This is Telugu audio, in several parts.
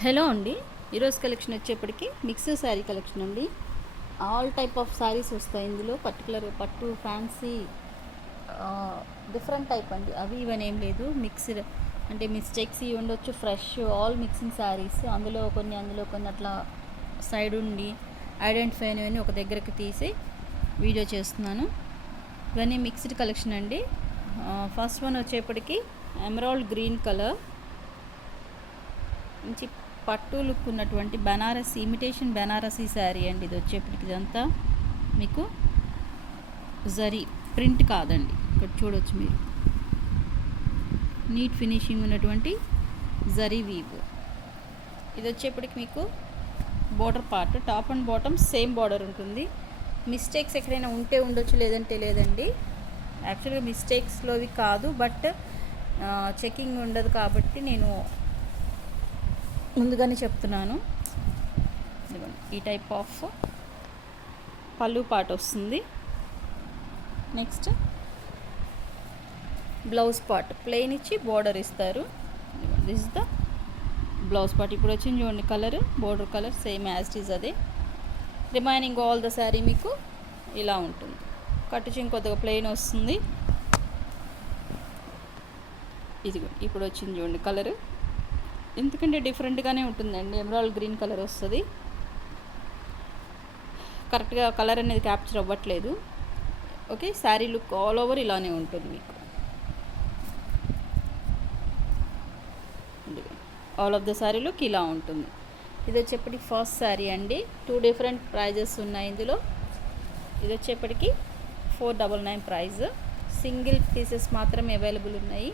హలో అండి. ఈరోజు కలెక్షన్ వచ్చేప్పటికి మిక్స్డ్ శారీ కలెక్షన్ అండి. ఆల్ టైప్ ఆఫ్ శారీస్ వస్తాయి ఇందులో. పర్టికులర్ పట్టు, ఫ్యాన్సీ, డిఫరెంట్ టైప్ అండి. అవి ఇవన్నీ ఏం లేదు, మిక్స్డ్ అంటే మిస్టేక్స్ ఇవి ఉండొచ్చు. ఫ్రెష్ ఆల్ మిక్సింగ్ శారీస్, అందులో కొన్ని అట్లా సైడ్ ఉండి ఐడెంటిఫై అయినవన్నీ ఒక దగ్గరికి తీసి వీడియో చేస్తున్నాను. ఇవన్నీ మిక్స్డ్ కలెక్షన్ అండి. ఫస్ట్ వన్ వచ్చేప్పటికి ఎమరాల్డ్ గ్రీన్ కలర్, మంచి పట్టు లుక్ ఉన్నటువంటి బనారసి, ఇమిటేషన్ బనారసి శారీ అండి. ఇది వచ్చేప్పటికి ఇదంతా మీకు జరీ ప్రింట్ కాదండి. ఇక్కడ చూడవచ్చు మీరు, నీట్ ఫినిషింగ్ ఉన్నటువంటి జరీ వీవ్. ఇది వచ్చేప్పటికి మీకు border part, top and bottom same border ఉంటుంది. మిస్టేక్స్ ఎక్కడైనా ఉంటే ఉండొచ్చు, లేదంటే లేదండి. యాక్చువల్గా మిస్టేక్స్లోవి కాదు, బట్ చెకింగ్ ఉండదు కాబట్టి నేను ముందుగానే చెప్తున్నాను. ఈ టైప్ ఆఫ్ పళ్ళు పార్ట్ వస్తుంది. నెక్స్ట్ బ్లౌజ్ పార్ట్ ప్లెయిన్ ఇచ్చి బోర్డర్ ఇస్తారు. This is the blouse part. ఇప్పుడు వచ్చింది చూడండి colour, border colour same as it is అదే. రిమైనింగ్ ఆల్ ద శారీ మీకు ఇలా ఉంటుంది. కట్టుచింగ్ కొద్దిగా ప్లెయిన్ వస్తుంది. ఇది ఇప్పుడు వచ్చింది చూడండి కలర్, ఎందుకంటే డిఫరెంట్గానే ఉంటుందండి. ఎమరాల్డ్ గ్రీన్ కలర్ వస్తుంది. కరెక్ట్గా కలర్ అనేది క్యాప్చర్ అవ్వట్లేదు. Okay, sari look all over ఇలానే ఉంటుంది మీకు. All of the sari look ఇలా ఉంటుంది. ఇది వచ్చేప్పటికి ఫస్ట్ శారీ అండి. 2 డిఫరెంట్ ప్రైజెస్ ఉన్నాయి ఇందులో. ఇది వచ్చేప్పటికి 499 ప్రైజ్. సింగిల్ పీసెస్ మాత్రమే అవైలబుల్ ఉన్నాయి.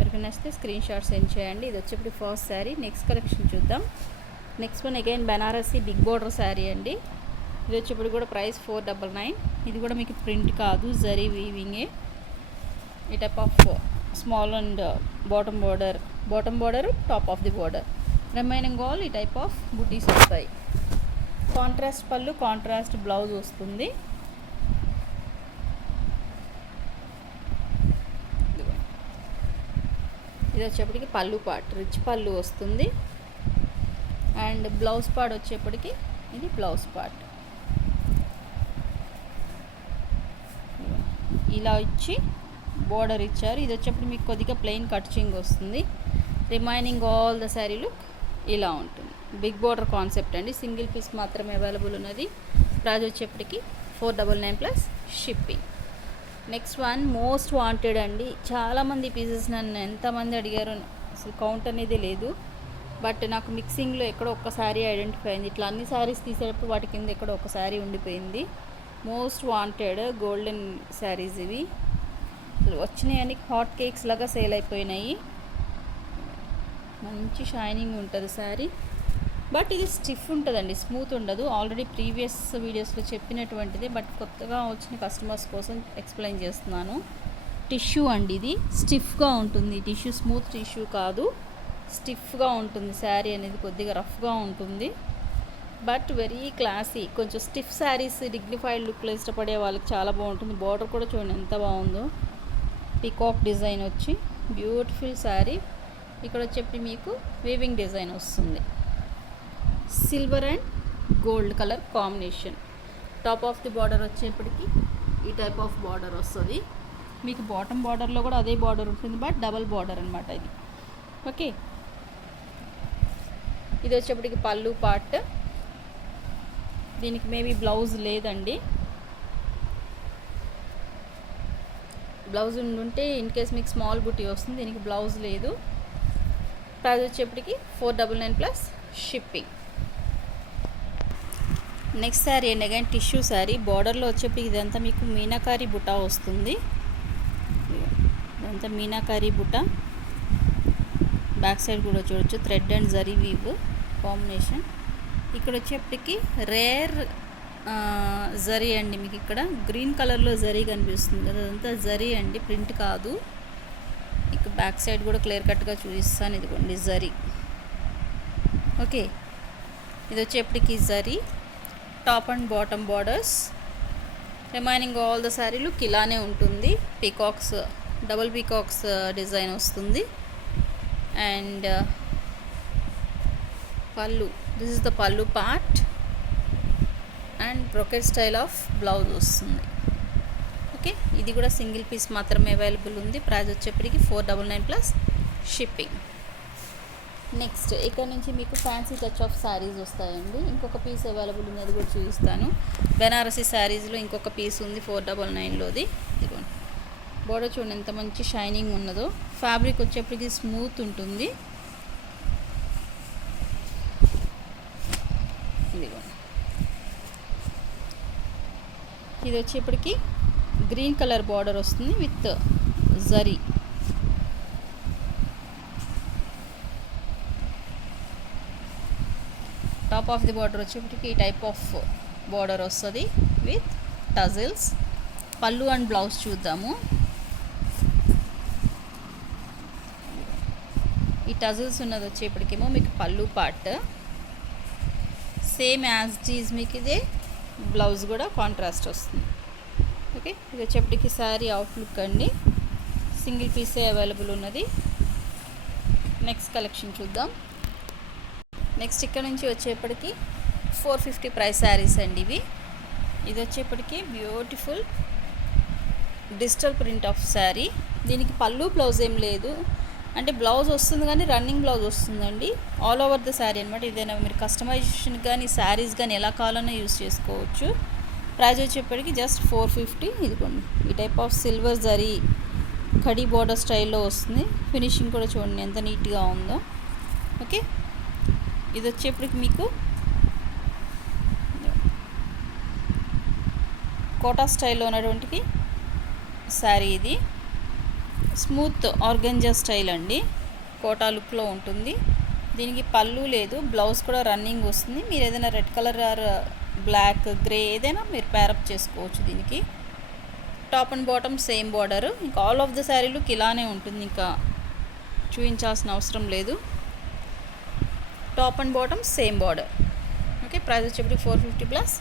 ఎవరికి నచ్చితే స్క్రీన్ షాట్ సెండ్ చేయండి. ఇది వచ్చేప్పుడు ఫస్ట్ శారీ. నెక్స్ట్ కలెక్షన్ చూద్దాం. Next one again Banarasi big border sari అండి. ఇది వచ్చేప్పుడు కూడా ప్రైస్ 499. ఇది కూడా మీకు ప్రింట్ కాదు, జరీ వీవింగే. ఈ type of small and bottom border top of the border. Remaining all ఈ టైప్ ఆఫ్ బుటీస్ వస్తాయి. కాంట్రాస్ట్ పళ్ళు, కాంట్రాస్ట్ బ్లౌజ్ వస్తుంది. ఇది వచ్చేప్పటికి పళ్ళు పార్ట్, రిచ్ పళ్ళు వస్తుంది. అండ్ బ్లౌజ్ పార్ట్ వచ్చేప్పటికి ఇది బ్లౌజ్ పార్ట్ ఇలా ఇచ్చి బోర్డర్ ఇచ్చారు. ఇది వచ్చేప్పుడు మీకు కొద్దిగా ప్లెయిన్ కట్చింగ్ వస్తుంది. Remaining all the sari look ఇలా ఉంటుంది. బిగ్ బోర్డర్ కాన్సెప్ట్ అండి. సింగిల్ పీస్ మాత్రమే అవైలబుల్ ఉన్నది. ప్రైస్ వచ్చేప్పటికి 499 plus shipping. Next one most wanted అండి. చాలామంది పీసెస్ నన్ను ఎంతమంది అడిగారు, అసలు కౌంట్ అనేది లేదు. బట్ నాకు మిక్సింగ్లో ఎక్కడో ఒక్క శారీ ఐడెంటిఫై అయింది. ఇట్లా అన్ని శారీస్ తీసేటప్పుడు వాటి కింద ఎక్కడో ఒక శారీ ఉండిపోయింది. మోస్ట్ వాంటెడ్ గోల్డెన్ శారీస్ ఇవి. అసలు వచ్చినాయని హాట్ కేక్స్ లాగా సేల్ అయిపోయినాయి. మంచి షైనింగ్ ఉంటుంది శారీ, బట్ ఇది స్టిఫ్ ఉంటుందండి, స్మూత్ ఉండదు. ఆల్రెడీ ప్రీవియస్ వీడియోస్లో చెప్పినటువంటిది, బట్ కొత్తగా వచ్చిన కస్టమర్స్ కోసం ఎక్స్ప్లెయిన్ చేస్తున్నాను. టిష్యూ అండి, ఇది స్టిఫ్గా ఉంటుంది. టిష్యూ స్మూత్ టిష్యూ కాదు, స్టిఫ్గా ఉంటుంది. శారీ అనేది కొద్దిగా రఫ్గా ఉంటుంది, బట్ వెరీ క్లాసీ. కొంచెం స్టిఫ్ శారీస్, డిగ్నిఫైడ్ లుక్లో ఇష్టపడే వాళ్ళకి చాలా బాగుంటుంది. బార్డర్ కూడా చూడండి ఎంత బాగుందో. పీకాక్ డిజైన్ వచ్చి బ్యూటిఫుల్ శారీ. ఇక్కడ వచ్చేప్పటి మీకు వీవింగ్ డిజైన్ వస్తుంది. Silver and gold colour combination. Top of the border వచ్చేప్పటికి ఈ టైప్ ఆఫ్ బార్డర్ వస్తుంది. మీకు బాటమ్ బార్డర్లో కూడా అదే బార్డర్ ఉంటుంది, బట్ డబల్ బార్డర్ అనమాట ఇది. ఓకే, ఇది వచ్చేప్పటికి పళ్ళు పార్ట్. దీనికి మేబీ బ్లౌజ్ లేదండి. బ్లౌజ్ ఉండుంటే ఇన్ కేస్ మీకు స్మాల్ బుటీ వస్తుంది. దీనికి బ్లౌజ్ లేదు. ప్రైస్ వచ్చేప్పటికి 499 ప్లస్ షిప్పింగ్. నెక్స్ట్ శారీ అండి, అగైన్ టిష్యూ శారీ. బార్డర్లో వచ్చేప్పటికి ఇదంతా మీకు మీనాకారి బుటా వస్తుంది. ఇదంతా మీనాకారి బుటా. బ్యాక్ సైడ్ కూడా చూడొచ్చు, thread and zari weave combination. ఇక్కడ వచ్చేప్పటికి రేర్ జరీ అండి. మీకు ఇక్కడ గ్రీన్ కలర్లో జరీ కనిపిస్తుంది కదా, అదంతా జరీ అండి, ప్రింట్ కాదు. ఇక బ్యాక్ సైడ్ కూడా క్లియర్ కట్గా చూపిస్తాను. ఇదిగోండి జరీ. ఓకే, ఇది వచ్చేప్పటికి zari. Top and bottom borders. Remaining all the sari look ఇలానే ఉంటుంది. పీకాక్స్, డబుల్ పీకాక్స్ డిజైన్ వస్తుంది. అండ్ పళ్ళు, this is the pallu part and brocade style of blouse వస్తుంది. ఓకే, ఇది కూడా సింగిల్ పీస్ మాత్రమే అవైలబుల్ ఉంది. ప్రైస్ వచ్చేప్పటికి 499 ప్లస్ షిప్పింగ్. నెక్స్ట్ ఇక్కడ నుంచి మీకు ఫ్యాన్సీ టచ్ ఆఫ్ శారీస్ వస్తాయండి. ఇంకొక పీస్ అవైలబుల్ ఉంది, అది కూడా చూపిస్తాను. బెనారసీ శారీస్లో ఇంకొక పీస్ ఉంది 499లోది. ఇదిగోండి, బోర్డర్ చూడండి ఎంత మంచి షైనింగ్ ఉన్నదో. ఫ్యాబ్రిక్ వచ్చేప్పటికి స్మూత్ ఉంటుంది. ఇదిగోండి, ఇది వచ్చేప్పటికి గ్రీన్ కలర్ బార్డర్ వస్తుంది with zari. Top of the border వచ్చేప్పటికి ఈ టైప్ ఆఫ్ బార్డర్ వస్తుంది విత్ టజిల్స్. పళ్ళు అండ్ బ్లౌజ్ చూద్దాము. ఈ టజిల్స్ ఉన్నది వచ్చేప్పటికేమో మీకు పళ్ళు పార్ట్, సేమ్ యాజ్ జీజ్ మీకు ఇదే బ్లౌజ్ కూడా కాంట్రాస్ట్ వస్తుంది. ఓకే, ఇది వచ్చేప్పటికి శారీ అవుట్లుక్ అండి. సింగిల్ పీసే అవైలబుల్ ఉన్నది. నెక్స్ట్ కలెక్షన్ చూద్దాం. నెక్స్ట్ ఇక్కడ నుంచి వచ్చేప్పటికి 450 ప్రైస్ శారీస్ అండి ఇవి. ఇది వచ్చేప్పటికి beautiful digital print of sari. దీనికి పళ్ళు బ్లౌజ్ ఏం లేదు, అంటే బ్లౌజ్ వస్తుంది కానీ రన్నింగ్ బ్లౌజ్ వస్తుందండి. ఆల్ ఓవర్ ద శారీ అనమాట. ఇదైనా మీరు కస్టమైజేషన్ కానీ శారీస్ కానీ ఎలా కావాలన్నా యూస్ చేసుకోవచ్చు. ప్రైస్ వచ్చేప్పటికి జస్ట్ 450. ఇదిగోండి, ఈ type of silver zari khadi border స్టైల్లో వస్తుంది. ఫినిషింగ్ కూడా చూడండి ఎంత నీట్గా ఉందో. ఓకే, ఇది వచ్చేప్పటికి మీకు కోటా స్టైల్లో ఉన్నటువంటి శారీ. ఇది స్మూత్ ఆర్గంజా స్టైల్ అండి, కోటా లుక్లో ఉంటుంది. దీనికి పళ్ళు లేదు, బ్లౌజ్ కూడా రన్నింగ్ వస్తుంది. మీరు ఏదైనా red colour or black, grey ఏదైనా మీరు ప్యారప్ చేసుకోవచ్చు. దీనికి top and bottom same border. ఇంకా all of the sari look ఇలానే ఉంటుంది, ఇంకా చూపించాల్సిన అవసరం లేదు. Top and bottom same border. Okay, price వచ్చేప్పటికి 450 plus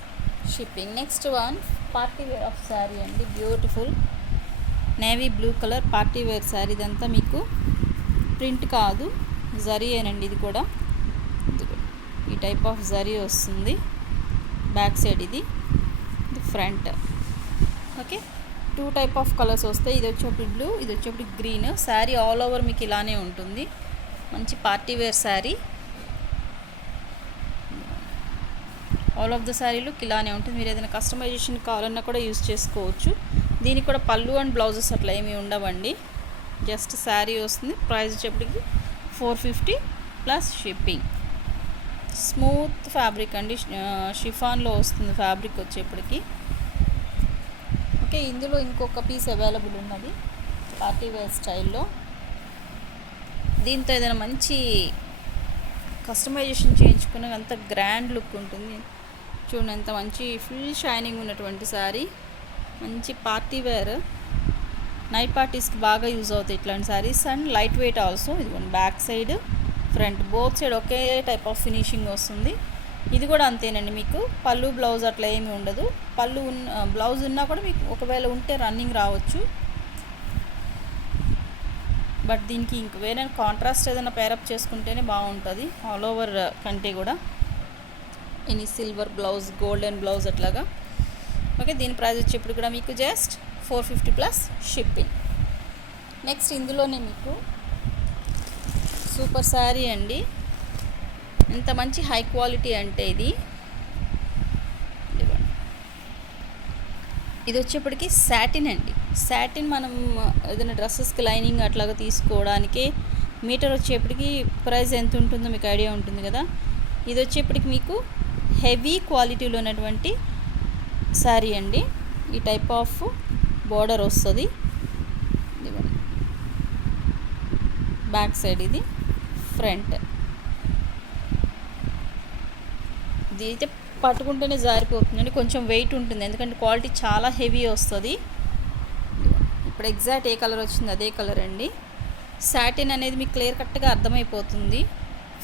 shipping. Next one party wear of sari అండి. Beautiful navy blue colour party wear sari. ఇదంతా మీకు ప్రింట్ కాదు, జరీ ఏనండి. ఇది కూడా ఈ టైప్ ఆఫ్ జరీ వస్తుంది. బ్యాక్ సైడ్ ఇది front. Okay, 2 type of colours వస్తాయి. ఇది వచ్చేప్పుడు బ్లూ, ఇది వచ్చేప్పుడు గ్రీన్. శారీ ఆల్ ఓవర్ మీకు ఇలానే ఉంటుంది. మంచి party wear sari. All of the sari look ఇలానే ఉంటుంది. మీరు ఏదైనా కస్టమైజేషన్ కావాలన్నా కూడా యూస్ చేసుకోవచ్చు. దీనికి కూడా పళ్ళు అండ్ బ్లౌజెస్ అట్లా ఏమీ ఉండవండి, జస్ట్ శారీ వస్తుంది. ప్రైస్ వచ్చేప్పటికి 450 ప్లస్ షిప్పింగ్. స్మూత్ ఫ్యాబ్రిక్ అండి, షిఫాన్లో వస్తుంది ఫ్యాబ్రిక్ వచ్చేప్పటికి. ఓకే, ఇందులో ఇంకొక పీస్ అవైలబుల్ ఉన్నది పార్టీ వేర్ స్టైల్లో. దీంతో ఏదైనా మంచి కస్టమైజేషన్ చేయించుకునే అంత గ్రాండ్ లుక్ ఉంటుంది. చూడండి ఎంత మంచి ఫుల్ షైనింగ్ ఉన్నటువంటి శారీ. మంచి పార్టీ వేర్, నైట్ పార్టీస్కి బాగా యూజ్ అవుతాయి ఇట్లాంటి saris. And light weight also. ఇదిగోండి, back side front both side ఒకే టైప్ ఆఫ్ ఫినిషింగ్ వస్తుంది. ఇది కూడా అంతేనండి, మీకు పళ్ళు బ్లౌజ్ అట్లా ఏమీ ఉండదు. పళ్ళు బ్లౌజ్ ఉన్నా కూడా మీకు ఒకవేళ ఉంటే రన్నింగ్ రావచ్చు. బట్ దీనికి ఇంక వేరే కాంట్రాస్ట్ ఏదైనా పేరప్ చేసుకుంటేనే బాగుంటుంది ఆల్ ఓవర్ కంటే కూడా. Any silver blouse, golden blouse అట్లాగా. ఓకే, దీని ప్రైస్ వచ్చేప్పుడు కూడా మీకు జస్ట్ 450 ప్లస్ షిప్పింగ్. నెక్స్ట్ ఇందులోనే మీకు సూపర్ శారీ అండి. ఎంత మంచి హై క్వాలిటీ అంటే ఇది వచ్చేప్పటికి సాటిన్ అండి. సాటిన్ మనం ఏదైనా డ్రెస్సెస్కి లైనింగ్ అట్లాగా తీసుకోవడానికి మీటర్ వచ్చేప్పటికి ప్రైస్ ఎంత ఉంటుందో మీకు ఐడియా ఉంటుంది కదా. ఇది వచ్చేప్పటికి మీకు హెవీ క్వాలిటీలో ఉన్నటువంటి శారీ అండి. ఈ టైప్ ఆఫ్ బోర్డర్ వస్తుంది. బ్యాక్ సైడ్ ఇది ఫ్రంట్. ఇది అయితే పట్టుకుంటేనే జారిపోతుందండి, కొంచెం వెయిట్ ఉంటుంది ఎందుకంటే క్వాలిటీ చాలా హెవీ వస్తుంది. ఇప్పుడు ఎగ్జాక్ట్ ఏ కలర్ వచ్చింది అదే కలర్ అండి. సాటిన్ అనేది మీకు క్లియర్ కట్గా అర్థమైపోతుంది,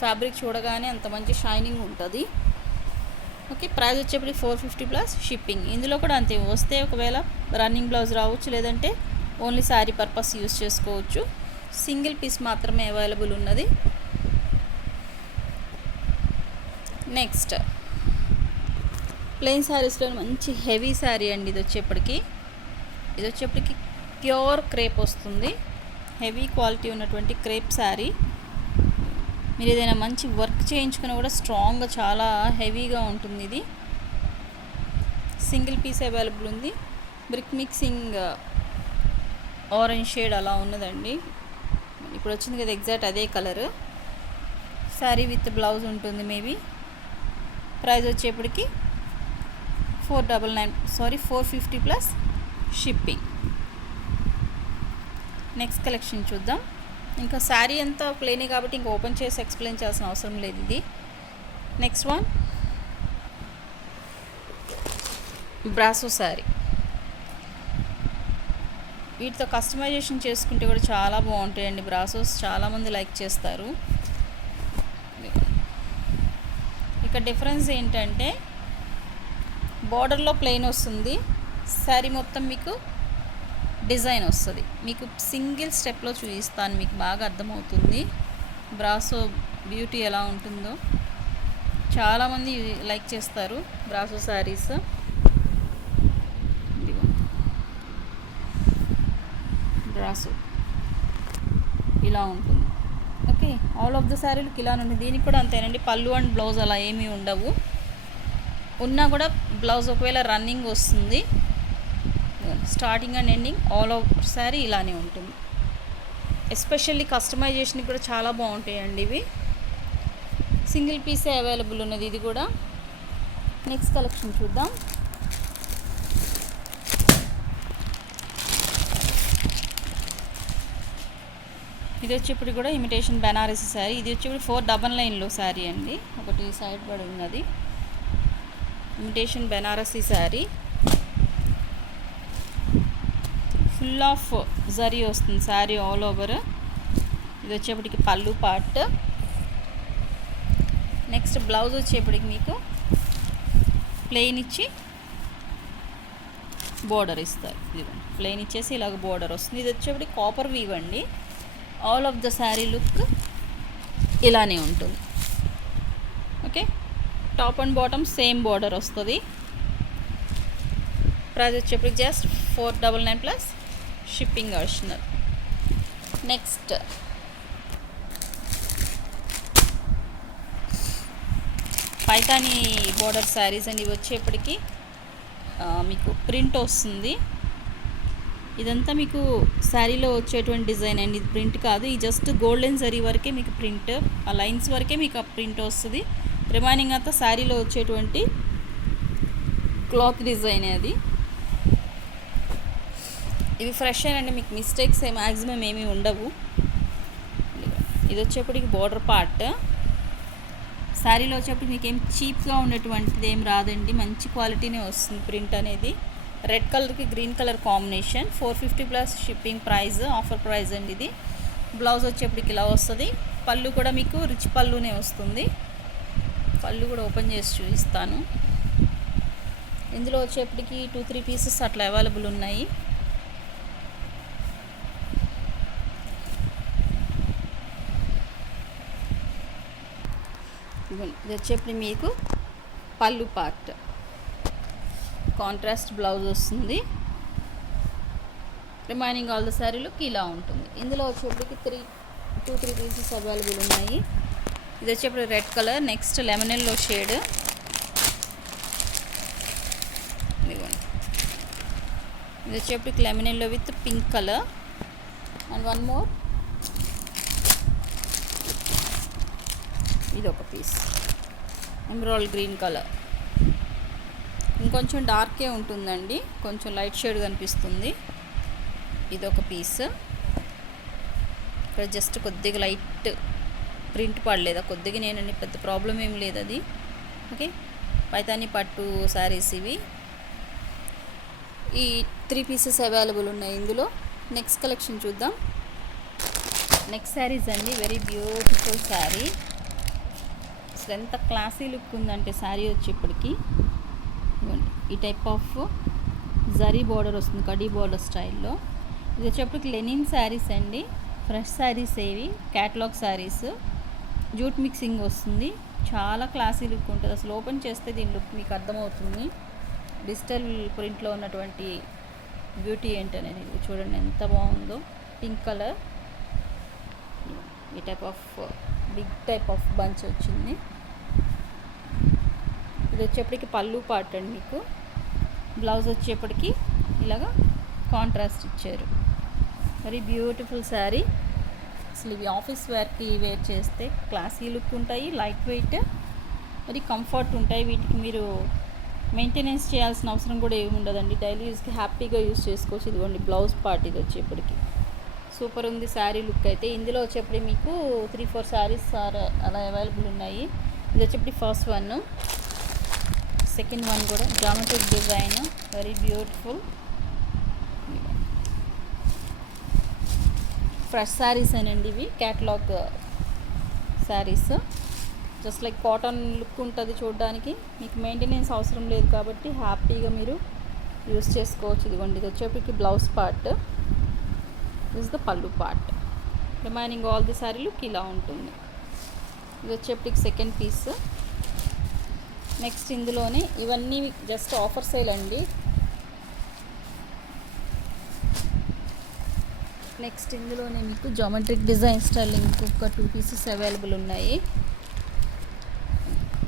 ఫ్యాబ్రిక్ చూడగానే అంత మంచి షైనింగ్ ఉంటుంది. ఓకే, ప్రైస్ వచ్చేప్పటికి 450 ప్లస్ షిప్పింగ్. ఇందులో కూడా అంతే, వస్తే ఒకవేళ రన్నింగ్ బ్లౌజ్ రావచ్చు, లేదంటే ఓన్లీ శారీ పర్పస్ యూస్ చేసుకోవచ్చు. సింగిల్ పీస్ మాత్రమే అవైలబుల్ ఉన్నది. నెక్స్ట్ ప్లెయిన్ శారీస్లో మంచి హెవీ శారీ అండి. ఇది వచ్చేప్పటికి ప్యూర్ క్రేప్ వస్తుంది. హెవీ క్వాలిటీ ఉన్నటువంటి క్రేప్ శారీ. మీరు ఏదైనా మంచి వర్క్ చేయించుకున్నా కూడా స్ట్రాంగ్గా చాలా హెవీగా ఉంటుంది. ఇది సింగిల్ పీస్ అవైలబుల్ ఉంది. బ్రిక్ మిక్సింగ్ ఆరెంజ్ షేడ్ అలా ఉన్నదండి. ఇప్పుడు వచ్చింది కదా ఎగ్జాక్ట్ అదే కలర్. శారీ విత్ బ్లౌజ్ ఉంటుంది. మేబీ ప్రైస్ వచ్చేప్పటికి 450 ప్లస్ షిప్పింగ్. నెక్స్ట్ కలెక్షన్ చూద్దాం. ఇంకా శారీ అంతా ప్లేనే కాబట్టి ఇంకా ఓపెన్ చేసి ఎక్స్ప్లెయిన్ చేయాల్సిన అవసరం లేదు. ఇది నెక్స్ట్ వన్ బ్రాసో శారీ. వీటితో కస్టమైజేషన్ చేసుకుంటే కూడా చాలా బాగుంటాయండి. బ్రాసోస్ చాలామంది లైక్ చేస్తారు. ఇక్కడ డిఫరెన్స్ ఏంటంటే బార్డర్లో ప్లెయిన్ వస్తుంది, శారీ మొత్తం మీకు డిజైన్ వస్తుంది. మీకు సింగిల్ స్టెప్లో చూపిస్తాను, మీకు బాగా అర్థమవుతుంది బ్రాసో బ్యూటీ ఎలా ఉంటుందో. చాలామంది లైక్ చేస్తారు బ్రాసో శారీస్. బ్రాసో ఇలా ఉంటుంది. ఓకే, ఆల్ ఆఫ్ ద శారీలకు ఇలా ఉంటుంది. దీనికి కూడా అంతేనండి. పళ్ళు అండ్ బ్లౌజ్ అలా ఏమీ ఉండవు. ఉన్నా కూడా బ్లౌజ్ ఒకవేళ రన్నింగ్ వస్తుంది. Starting and ending all over sari ఇలానే ఉంటుంది. ఎస్పెషల్లీ కస్టమైజేషన్కి కూడా చాలా బాగుంటాయండి ఇవి. సింగిల్ పీసే అవైలబుల్ ఉన్నది ఇది కూడా. నెక్స్ట్ కలెక్షన్ చూద్దాం. ఇది వచ్చేప్పుడు కూడా ఇమిటేషన్ బెనారసీ శారీ. ఇది వచ్చేప్పుడు 499లో శారీ అండి. ఒకటి సైడ్ పడి ఉన్నది. Imitation Banarasi sari. Full of zari వస్తుంది శారీ ఆల్ ఓవర్. ఇది వచ్చేప్పటికి పళ్ళు పార్ట్. నెక్స్ట్ బ్లౌజ్ వచ్చేప్పటికి మీకు ప్లెయిన్ ఇచ్చి బోర్డర్ ఇస్తారు. ఇది ప్లెయిన్ ఇచ్చేసి ఇలాగ బోర్డర్ వస్తుంది. ఇది వచ్చేప్పటికి కాపర్ వీవ్ అండి. All of the sari look ఇలానే ఉంటుంది. Okay, top and bottom same border వస్తుంది. ప్రైస్ వచ్చేప్పటికి just 499 plus shipping optional. Next Paithani border saris అండి. ఇవి వచ్చేప్పటికి మీకు ప్రింట్ వస్తుంది. ఇదంతా మీకు శారీలో వచ్చేటువంటి డిజైన్ అండి. ఇది ప్రింట్ కాదు, ఇది జస్ట్ గోల్డెన్ జరీ వరకే మీకు ప్రింట్. ఆ లైన్స్ వరకే మీకు ఆ ప్రింట్ వస్తుంది. రిమైనింగ్ అంతా శారీలో వచ్చేటువంటి క్లాత్ డిజైన్ అది. ఇవి ఫ్రెష్ అండి, మీకు మిస్టేక్స్ మ్యాక్సిమం ఏమీ ఉండవు. ఇది వచ్చేప్పటికి బోర్డర్ పార్ట్. శారీలో వచ్చేప్పటికి మీకు ఏం చీప్గా ఉండేటువంటిది ఏం రాదండి, మంచి క్వాలిటీనే వస్తుంది ప్రింట్ అనేది. రెడ్ కలర్కి green colour combination. 450 plus shipping price, offer price అండి ఇది. బ్లౌజ్ వచ్చేప్పటికి ఇలా వస్తుంది. పళ్ళు కూడా మీకు రిచ్ పళ్ళునే వస్తుంది. పళ్ళు కూడా ఓపెన్ చేసి చూపిస్తాను. ఇందులో వచ్చేప్పటికి 2-3 పీసెస్ అట్లా అవైలబుల్ ఉన్నాయి. ఇది వచ్చేప్పటికి మీకు పళ్ళు పార్ట్. కాంట్రాస్ట్ బ్లౌజ్ వస్తుంది. రిమైనింగ్ ఆల్ ద శారీలోకి ఇలా ఉంటుంది. ఇందులో వచ్చేప్పటికి 2-3 పీసెస్ అవైలబుల్ ఉన్నాయి. ఇది వచ్చేప్పుడు red colour. Next lemon yellow shade. ఇది వచ్చేప్పటికి lemon yellow with pink colour. And one more, ఇది ఒక పీస్ ఎమరాల్డ్ గ్రీన్ కలర్. ఇంకొంచెం డార్కే ఉంటుందండి, కొంచెం లైట్ షేడ్ కనిపిస్తుంది. ఇది ఒక పీస్. ఇక్కడ జస్ట్ కొద్దిగా లైట్ ప్రింట్ పడలేదు, కొద్దిగా నేనండి, పెద్ద ప్రాబ్లం ఏం లేదు అది. ఓకే, పైతాని పట్టు శారీస్ ఇవి. ఈ 3 పీసెస్ అవైలబుల్ ఉన్నాయి ఇందులో. నెక్స్ట్ కలెక్షన్ చూద్దాం. నెక్స్ట్ శారీస్ అండి, వెరీ బ్యూటిఫుల్ శారీ. అసలు ఎంత క్లాసీ లుక్ ఉందంటే శారీ వచ్చేప్పటికి ఈ టైప్ ఆఫ్ జరీ బార్డర్ వస్తుంది, కడీ బార్డర్ స్టైల్లో. ఇది వచ్చేప్పటికి లెనిన్ శారీస్ అండి, ఫ్రెష్ శారీస్ ఏవి, క్యాటలాగ్ శారీస్. జూట్ మిక్సింగ్ వస్తుంది. చాలా క్లాసీ లుక్ ఉంటుంది. అసలు ఓపెన్ చేస్తే దీని లుక్ మీకు అర్థమవుతుంది. డిజిటల్ ప్రింట్లో ఉన్నటువంటి బ్యూటీ ఏంటనేది. ఇది చూడండి ఎంత బాగుందో. పింక్ కలర్, ఈ type of big type of bunch వచ్చింది. ఇది వచ్చేప్పటికి పళ్ళు పార్ట్ అండి. మీకు బ్లౌజ్ వచ్చేప్పటికి ఇలాగా కాంట్రాస్ట్ ఇచ్చారు. Very beautiful sari. అసలు ఇవి ఆఫీస్ వేర్కి వేర్ చేస్తే క్లాసీ లుక్ ఉంటాయి, లైట్ వెయిట్, వెరీ కంఫర్ట్ ఉంటాయి. వీటికి మీరు మెయింటెనెన్స్ చేయాల్సిన అవసరం కూడా ఏమి ఉండదండి. డైలీ యూస్కి హ్యాపీగా యూస్ చేసుకోవచ్చు. ఇదిగోండి బ్లౌజ్ పార్ట్ ఇది వచ్చేప్పటికి సూపర్ ఉంది శారీ లుక్ అయితే. ఇందులో వచ్చేప్పటికి మీకు 3-4 శారీస్ అలా అవైలబుల్ ఉన్నాయి. ఇది వచ్చేప్పటికి ఫస్ట్ వన్, సెకండ్ వన్ కూడా geometric design, very beautiful. Fresh saris అనండి ఇవి, catalogue saris. Just like cotton look ఉంటుంది చూడడానికి. మీకు మెయింటెనెన్స్ అవసరం లేదు కాబట్టి హ్యాపీగా మీరు యూస్ చేసుకోవచ్చు. ఇదిగోండి ఇది వచ్చేప్పటికి blouse part, this the pallu part. Remaining all the sari look ఇలా ఉంటుంది. ఇది వచ్చేప్పటికి సెకండ్ పీస్. నెక్స్ట్ ఇందులోనే ఇవన్నీ జస్ట్ ఆఫర్ సేల్ అండి. నెక్స్ట్ ఇందులోనే మీకు జామెట్రిక్ డిజైన్ స్టైల్ ఇంకొక 2 పీసెస్ అవైలబుల్ ఉన్నాయి.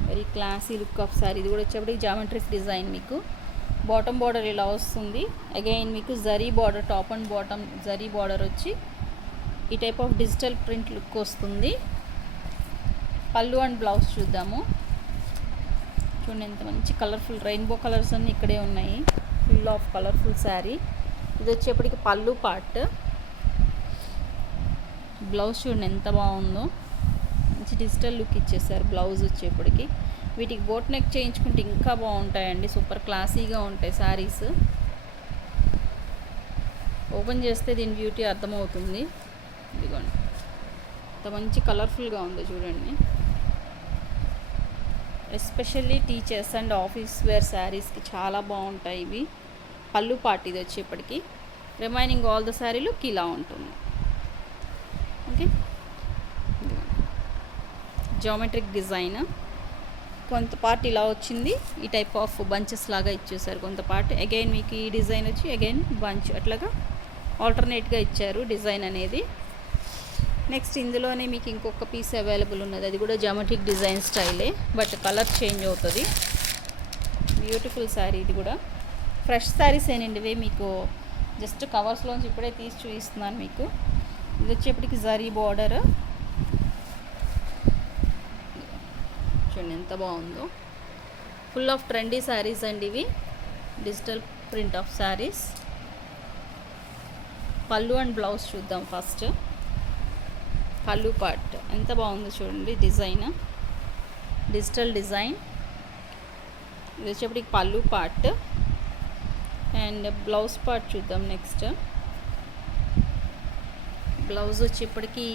Very classy look of sorry. ఇది కూడా వచ్చేప్పటికి జామెట్రిక్ డిజైన్. మీకు బాటమ్ బార్డర్ ఇలా వస్తుంది. అగైన్ మీకు zari border, top and bottom zari border వచ్చి ఈ type of digital print look వస్తుంది. పళ్ళు అండ్ బ్లౌజ్ చూద్దాము. చూడండి ఎంత మంచి కలర్ఫుల్ రెయిన్బో కలర్స్ అన్నీ ఇక్కడే ఉన్నాయి. Full of colourful sari. ఇది వచ్చేప్పటికి పళ్ళు పార్ట్. బ్లౌజ్ చూడండి ఎంత బాగుందో. మంచి డిజిటల్ లుక్ ఇచ్చేసారు బ్లౌజ్ వచ్చేప్పటికి. వీటికి బోట్ నెక్ చేయించుకుంటే ఇంకా బాగుంటాయండి. సూపర్ క్లాసీగా ఉంటాయి శారీస్. ఓపెన్ చేస్తే దీని బ్యూటీ అర్థమవుతుంది. ఇదిగోండి ఎంత మంచి కలర్ఫుల్గా ఉందో చూడండి. Especially teachers and office wear శారీస్కి చాలా బాగుంటాయి ఇవి. పళ్ళు పార్ట్ ఇది వచ్చేప్పటికి. Remaining all the sari look ఇలా ఉంటుంది. Okay, geometric design. కొంత పార్ట్ ఇలా వచ్చింది, ఈ టైప్ ఆఫ్ బంచెస్ లాగా ఇచ్చేసారు. కొంత పార్ట్ అగైన్ మీకు ఈ డిజైన్ వచ్చి అగైన్ బంచ్ అట్లాగా ఆల్టర్నేట్గా ఇచ్చారు డిజైన్ అనేది. నెక్స్ట్ ఇందులోనే మీకు ఇంకొక పీస్ అవైలబుల్ ఉన్నది. అది కూడా జామెట్రిక్ డిజైన్ స్టైలే, బట్ కలర్ చేంజ్ అవుతుంది. బ్యూటిఫుల్ శారీ. ఇది కూడా ఫ్రెష్ శారీస్ ఏనండి ఇవి. మీకు జస్ట్ కవర్స్లోంచి ఇప్పుడే తీసి చూపిస్తున్నాను మీకు. ఇది వచ్చేప్పటికి జరీ బార్డర్. చూడండి ఎంత బాగుందో. ఫుల్ ఆఫ్ ట్రెండీ శారీస్ అండి ఇవి. Digital print of saris. పళ్ళు అండ్ బ్లౌజ్ చూద్దాం ఫస్ట్. పళ్ళు పార్ట్ ఎంత బాగుందో చూడండి. Design digital design. ఇది వచ్చేప్పటికి పళ్ళు పార్ట్ అండ్ బ్లౌజ్ పార్ట్ చూద్దాం నెక్స్ట్. బ్లౌజ్ వచ్చేప్పటికి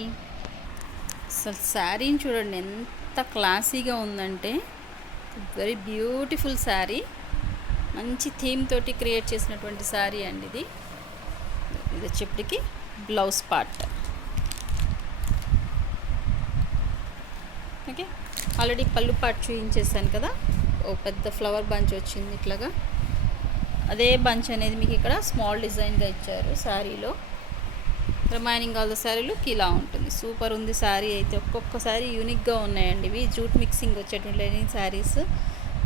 అసలు శారీని చూడండి ఎంత క్లాసీగా ఉందంటే. Very beautiful sari. మంచి థీమ్ తోటి క్రియేట్ చేసినటువంటి శారీ అండి ఇది. ఇది వచ్చేప్పటికి బ్లౌజ్ పార్ట్. ఓకే, ఆల్రెడీ పళ్ళు పార్ట్ చూపించేసాను కదా. ఓ పెద్ద ఫ్లవర్ బంచ్ వచ్చింది ఇట్లాగా. అదే బంచ్ అనేది మీకు ఇక్కడ స్మాల్ డిజైన్గా ఇచ్చారు శారీలో. Remaining all the sari look ఇలా ఉంటుంది. సూపర్ ఉంది శారీ అయితే. ఒక్కొక్క శారీ యూనిక్గా ఉన్నాయండి ఇవి. జూట్ మిక్సింగ్ వచ్చేటువంటి లెనిన్ శారీస్.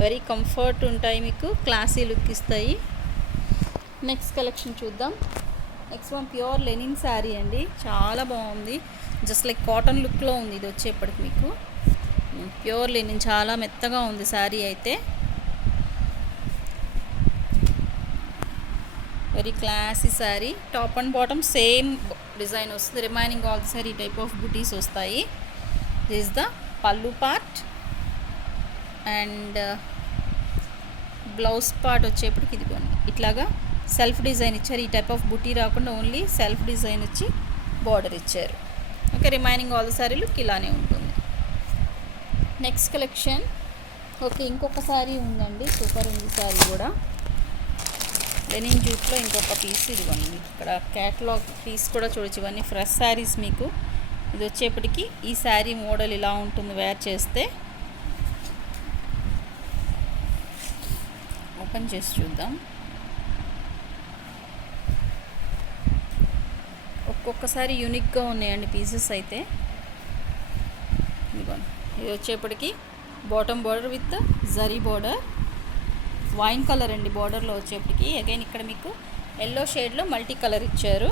వెరీ కంఫర్ట్ ఉంటాయి, మీకు క్లాసీ లుక్ ఇస్తాయి. నెక్స్ట్ కలెక్షన్ చూద్దాం. Next one pure linen sari అండి. చాలా బాగుంది. జస్ట్ లైక్ కాటన్ లుక్లో ఉంది ఇది వచ్చేప్పటికి మీకు. ప్యూర్ లెనిన్, చాలా మెత్తగా ఉంది శారీ అయితే. Very classy sari. Top and bottom same design వస్తుంది. Remaining all the sari type of buttis వస్తాయి. This is the pallu part and blouse part వచ్చేప్పటికి ఇదిగోండి ఇట్లాగా సెల్ఫ్ డిజైన్ ఇచ్చారు. ఈ టైప్ ఆఫ్ బుటీ రాకుండా ఓన్లీ సెల్ఫ్ డిజైన్ వచ్చి బార్డర్ ఇచ్చారు. Okay, remaining all the sari look ఇలానే ఉంటుంది. Next collection. ఓకే, ఇంకొక శారీ ఉందండి. సూపర్ ఉంది శారీ కూడా. లెనిన్ జూట్లో ఇంకొక పీస్ ఇదిగోండి. ఇక్కడ క్యాటలాగ్ పీస్ కూడా చూడొచ్చు. ఇవన్నీ ఫ్రెష్ శారీస్ మీకు. ఇది వచ్చేప్పటికి ఈ శారీ మోడల్ ఇలా ఉంటుంది వేర్ చేస్తే. ఓపెన్ చేసి చూద్దాం. ఒక్కొక్కసారి యూనిక్గా ఉన్నాయండి పీసెస్ అయితే. ఇదిగోండి, ఇది వచ్చేప్పటికి bottom border with zari border, wine colour అండి బార్డర్లో వచ్చేప్పటికి. అగైన్ ఇక్కడ మీకు ఎల్లో షేడ్లో మల్టీ కలర్ ఇచ్చారు.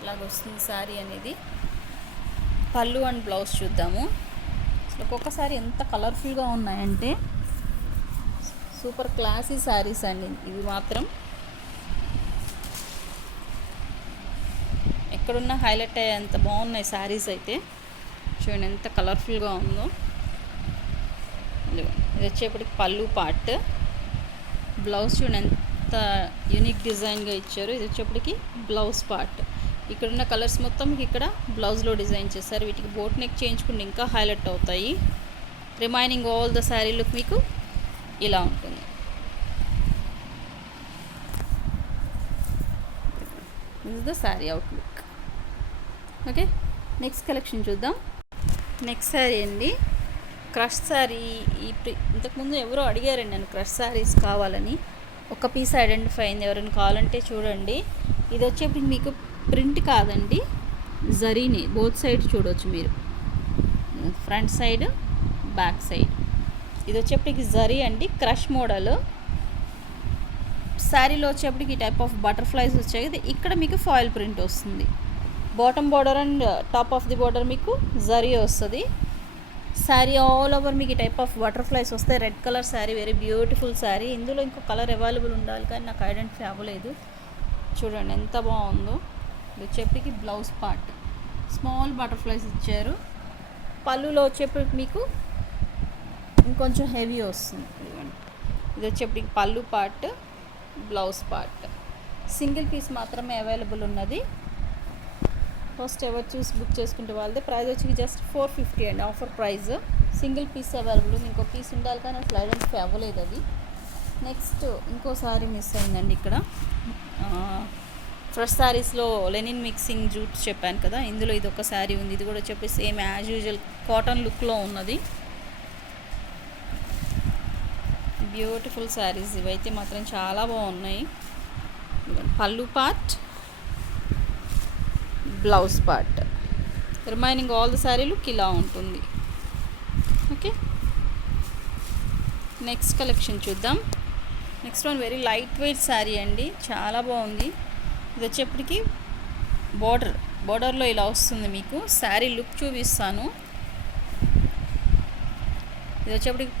ఇలాగ వస్తుంది శారీ అనేది. పళ్ళు అండ్ బ్లౌజ్ చూద్దాము. ఒక్కొక్కసారి ఎంత కలర్ఫుల్గా ఉన్నాయంటే సూపర్ క్లాసీ శారీస్ అండి ఇవి మాత్రం. ఎక్కడున్నా హైలైట్ అయ్యేంత బాగున్నాయి శారీస్ అయితే. చూడండి ఎంత కలర్ఫుల్గా ఉందో. ఇది వచ్చేప్పటికి పళ్ళు పార్ట్. బ్లౌజ్ చూడండి ఎంత యూనిక్ డిజైన్గా ఇచ్చారు. ఇది వచ్చేప్పటికి బ్లౌజ్ పార్ట్. ఇక్కడున్న కలర్స్ మొత్తం ఇక్కడ బ్లౌజ్లో డిజైన్ చేశారు. వీటికి బోట్ నెక్ చేయించుకుంటే ఇంకా హైలైట్ అవుతాయి. Remaining all the sari look మీకు ఇలా ఉంటుంది. This is the sari outlook. Okay, next collection చూద్దాం. నెక్స్ట్ శారీ అండి క్రష్ శారీ. ఇంతకుముందు ఎవరో అడిగారండి నన్ను క్రష్ శారీస్ కావాలని. ఒక పీస్ ఐడెంటిఫై అయింది, ఎవరైనా కావాలంటే చూడండి. ఇది వచ్చేప్పుడు మీకు ప్రింట్ కాదండి, జరీని బోత్ సైడ్ చూడవచ్చు మీరు, ఫ్రంట్ సైడ్ బ్యాక్ సైడ్. ఇది వచ్చేప్పటికి జరీ అండి, క్రష్ మోడల్. శారీలో వచ్చేప్పటికి ఈ టైప్ ఆఫ్ బటర్ఫ్లైస్ వచ్చాయి. ఇక్కడ మీకు ఫాయిల్ ప్రింట్ వస్తుంది. Bottom border and top of the border మీకు జరీ వస్తుంది. శారీ ఆల్ ఓవర్ మీకు ఈ టైప్ ఆఫ్ బటర్ఫ్లైస్ వస్తాయి. Red colour sari, very beautiful sari. ఇందులో ఇంకో కలర్ అవైలబుల్ ఉండాలి కానీ నాకు ఐడెంటిఫై అవ్వలేదు. చూడండి ఎంత బాగుందో. ఇది వచ్చేప్పటికి బ్లౌజ్ పార్ట్, స్మాల్ బటర్ఫ్లైస్ ఇచ్చారు. పళ్ళులో వచ్చేప్పటికి మీకు ఇంకొంచెం హెవీ వస్తుంది. ఇది వచ్చేప్పటికి పళ్ళు part, blouse part. Single piece మాత్రమే అవైలబుల్ ఉన్నది. ఫస్ట్ ఎవరు చూసి బుక్ చేసుకుంటే వాళ్ళది. ప్రైస్ వచ్చి జస్ట్ 450 అండి, offer price. Single piece available ఉంది. ఇంకో పీస్ ఉండాలి కానీ అసలు ఐడెంటిఫై అవ్వలేదు అది. నెక్స్ట్ ఇంకోసారి మిస్ అయిందండి ఇక్కడ. ఫ్రెష్ శారీస్లో లెనిన్ మిక్సింగ్ జూట్స్ చెప్పాను కదా, ఇందులో ఇది ఒక శారీ ఉంది. ఇది కూడా చెప్పి సేమ్ యాజ్ యూజువల్ కాటన్ లుక్లో ఉన్నది. బ్యూటిఫుల్ శారీస్ ఇవైతే మాత్రం చాలా బాగున్నాయి. పళ్ళు part, blouse part. Remaining all the sari look ఇలా ఉంటుంది. ఓకే, నెక్స్ట్ కలెక్షన్ చూద్దాం. Next one very light weight sari అండి, చాలా బాగుంది. ఇది వచ్చేప్పటికి బార్డర్లో ఇలా వస్తుంది. మీకు శారీ లుక్ చూపిస్తాను. ఇది వచ్చేప్పటికి